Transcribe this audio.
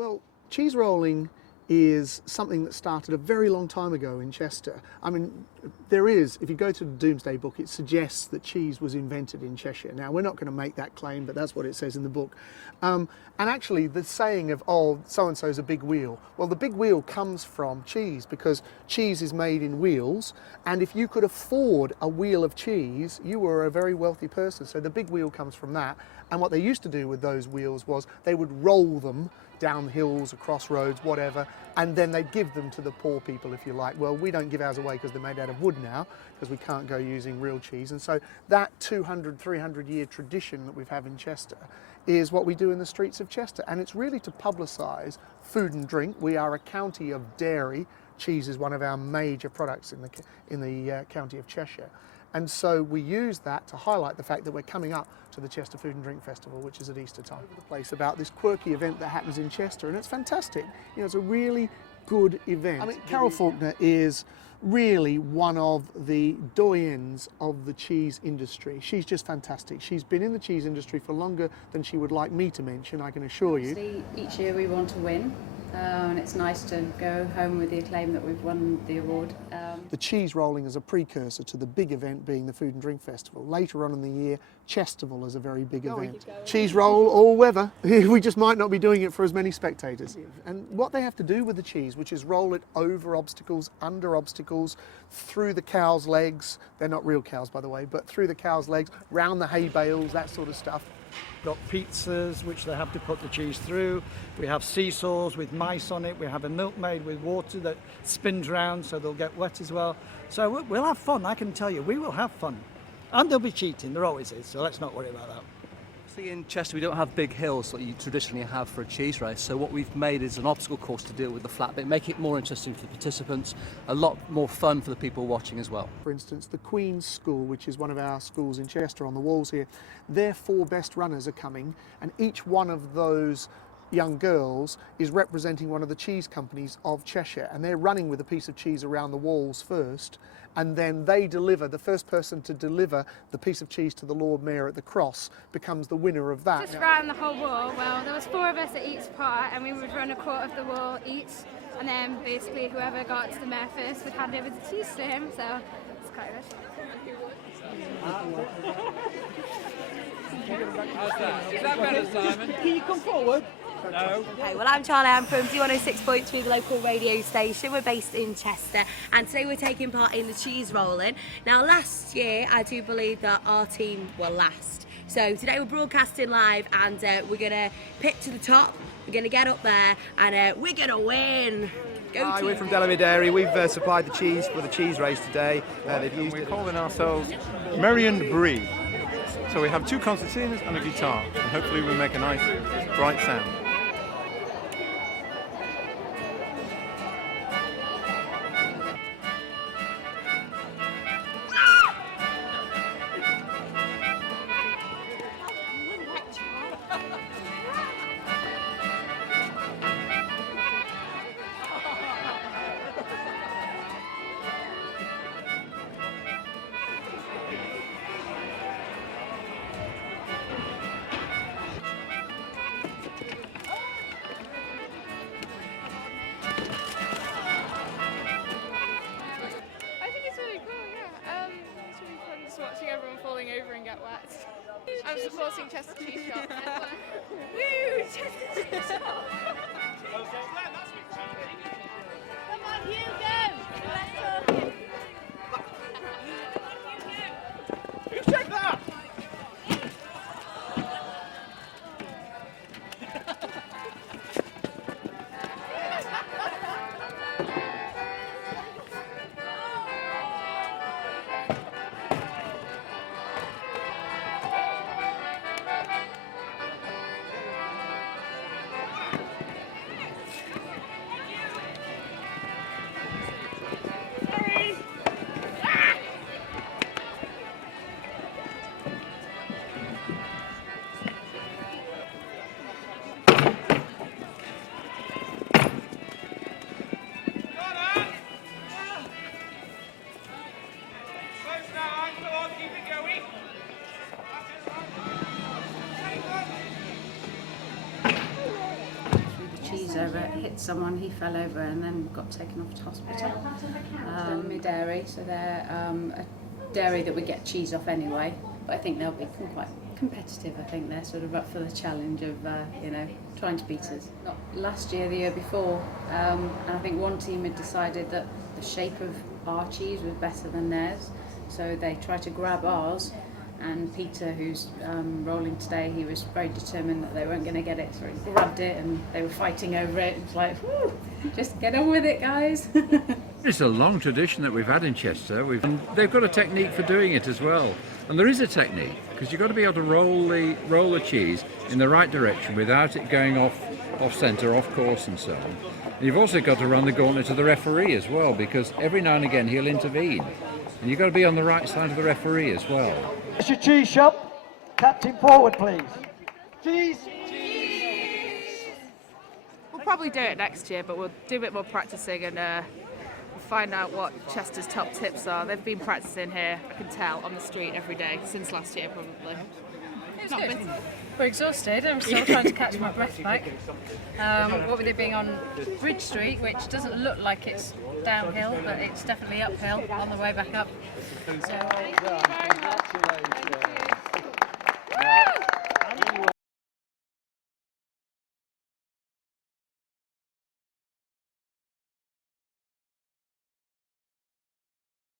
Well, cheese rolling is something that started a very long time ago in Chester. I mean, if you go to the Domesday Book, it suggests that cheese was invented in Cheshire. Now, we're not going to make that claim, but that's what it says in the book. And actually, the saying of, oh, so-and-so's a big wheel. Well, the big wheel comes from cheese, because cheese is made in wheels, and if you could afford a wheel of cheese, you were a very wealthy person. So the big wheel comes from that. And what they used to do with those wheels was they would roll them down hills, across roads, whatever, and then they'd give them to the poor people, if you like. Well, we don't give ours away because they're made out of wood now, because we can't go using real cheese. And so that 200, 300-year tradition that we've had in Chester is what we do in the streets of Chester. And it's really to publicise food and drink. We are a county of dairy. Cheese is one of our major products in the county of Cheshire. And so we use that to highlight the fact that we're coming up to the Chester Food and Drink Festival, which is at Easter time. Over the place about this quirky event that happens in Chester, and it's fantastic. You know, it's a really good event. I mean, Carol Faulkner is really one of the doyens of the cheese industry. She's just fantastic. She's been in the cheese industry for longer than she would like me to mention, I can assure you. Each year we want to win. And it's nice to go home with the acclaim that we've won the award. The cheese rolling is a precursor to the big event being the Food and Drink Festival. Later on in the year, Chestival is a very big event. Cheese roll all weather. We just might not be doing it for as many spectators. And what they have to do with the cheese, which is roll it over obstacles, under obstacles, through the cow's legs. They're not real cows, by the way, but through the cow's legs, round the hay bales, that sort of stuff. Got pizzas which they have to put the cheese through. We have seesaws with mice on it. We have a milkmaid with water that spins round so they'll get wet as well. So we'll have fun, I can tell you. We will have fun. And there'll be cheating, there always is, so let's not worry about that. See, in Chester we don't have big hills like you traditionally have for a cheese race, so what we've made is an obstacle course to deal with the flat bit, make it more interesting for the participants, a lot more fun for the people watching as well. For instance, the Queen's School, which is one of our schools in Chester on the walls here, their 4 best runners are coming, and each one of those young girls is representing one of the cheese companies of Cheshire, and they're running with a piece of cheese around the walls first, and then they deliver, the first person to deliver the piece of cheese to the Lord Mayor at the Cross becomes the winner of that. Just round the whole wall, well, there was 4 of us at each part, and we would run a quarter of the wall each, and then basically whoever got to the mayor first would hand over the cheese to him, so it's quite good. Is that better, Simon? Can you come forward? No. Okay, well I'm Charlie, I'm from D106.3, the local radio station. We're based in Chester and today we're taking part in the cheese rolling. Now last year I do believe that our team were last. So today we're broadcasting live and we're going to pick to the top, we're going to get up there and we're going to win. Hi, we're from Delamere Dairy. We've supplied the cheese for the cheese race today. They've used We're calling ourselves Merry and Brie. So we have 2 concertinas and a guitar, and hopefully we make a nice bright sound. Watching everyone falling over and get wet. I'm supporting Chester Cheese Shop. Woo! Chester Cheese Shop! Come on, Hugo! Let's talk. Who said that? over, hit someone, he fell over and then got taken off to hospital. Dairy, so they're a dairy that we get cheese off anyway, but I think they'll be quite competitive. I think they're sort of up for the challenge of trying to beat us. Not last year, the year before, and I think one team had decided that the shape of our cheese was better than theirs, so they tried to grab ours. And Peter, who's rolling today, he was very determined that they weren't going to get it, so he grabbed it and they were fighting over it. It's like, whew, just get on with it, guys. It's a long tradition that we've had in Chester. And they've got a technique for doing it as well. And there is a technique, because you've got to be able to roll the cheese in the right direction without it going off centre, off course and so on. And you've also got to run the gauntlet to the referee as well, because every now and again he'll intervene. And you've got to be on the right side of the referee as well. It's your cheese shop. Captain forward, please. Cheese! We'll probably do it next year, but we'll do a bit more practicing and we'll find out what Chester's top tips are. They've been practicing here, I can tell, on the street every day since last year probably. It was good. We're exhausted. I'm still trying to catch my breath back. What with it being on Bridge Street, which doesn't look like it's downhill, but it's definitely uphill on the way back up. So, thank you very much. Thank you.